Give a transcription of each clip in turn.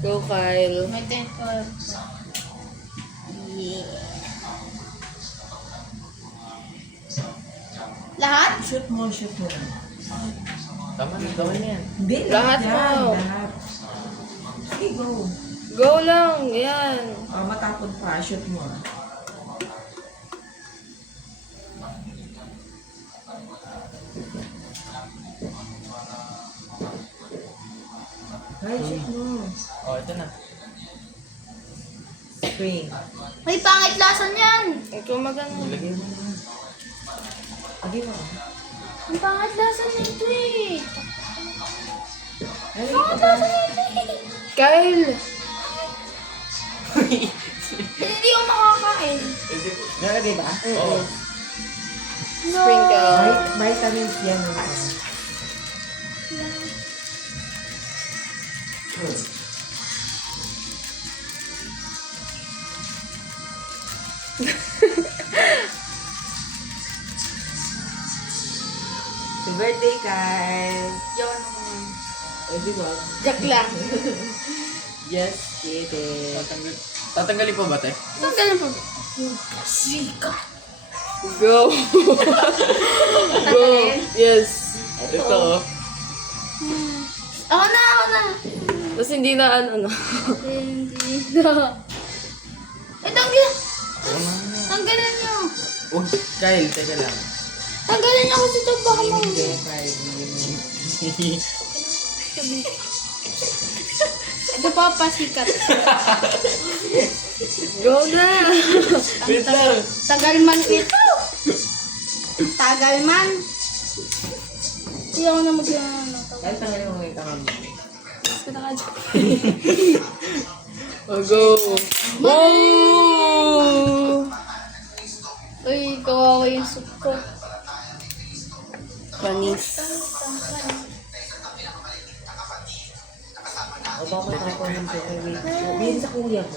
Go, Kyle. May 10 12. Yeah. Lahat? Shoot mo. Tama na yan. Hindi, Lahat yan, mo. lahat. Sige, go. Go lang. Yan. Matapon pa, shoot mo. Ay, shoot mo. Oh, ito na. Spring. May pangit lasan yan. Ikaw maganda. Ilagay mo na. Agi mo. Ang pangit lasan nito eh. Ay, Pangit lasan nito eh. Kyle. Hindi ako makakain. Nalagay ba? Oo. Sprinkle. Vitamins yan. Happy birthday, Kyle. Yawan naman. Everyone. Jack lang. Yes, kitty. Tatanggalin pa ba, te? Saan ganun po? Sika. Go. Go. Tanggalin? Yes. Ito. Ako na. Tapos hindi na ano na. Hindi na. Tanggalin. Tanggalin niyo. Huwag, Kyle, teka lang. Tanggalin niyo kasi ito baka mo. Hindi, Kyle. Ito pa pasikat. Go na. Wait lang. Tagal man ito. Tagal man. Hindi ako na mag-ano. Kyle, tanggalin mo yung kamay mo. Oh, go. Oh. Uy, kawawa yung soup ko. Panis. O bakit ako ng wait. Bihin sa kuya mo.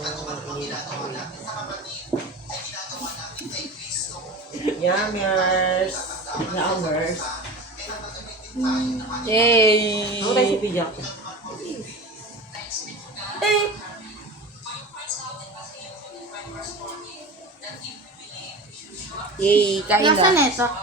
Yummers. Yummers. Yay. Ako tayo si Pidyak. Yay. Kain na. Nasaan ito?